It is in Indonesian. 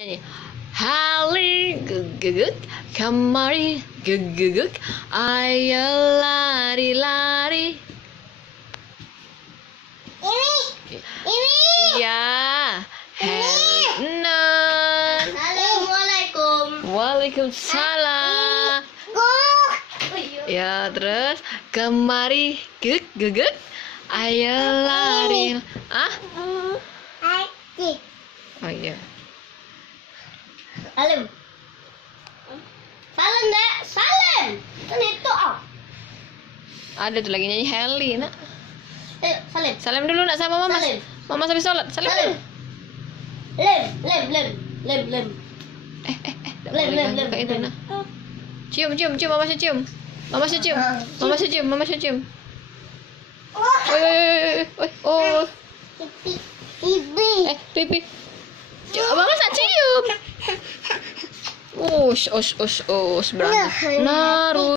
Nyanyi. Hali gegegek, kemari gegegek, ayo lari-lari. Ini. Ya. Assalamualaikum. Waalaikumsalam. Ya, terus kemari gegegek, ayo lari. Ah? Oh iya. Salam. Salam, Dek. Salam. Kan itu, Ada tuh lagi nyanyi Heli, nak. Ayo, salam. Salam dulu nak sama mama. Salam. Mama sampai sholat. Salam dulu. Lem. Kayak itu nak. Cium, mama cium. Mama cium. Oh. Pipi. Mama tak cium. Us, berantem. Naruh.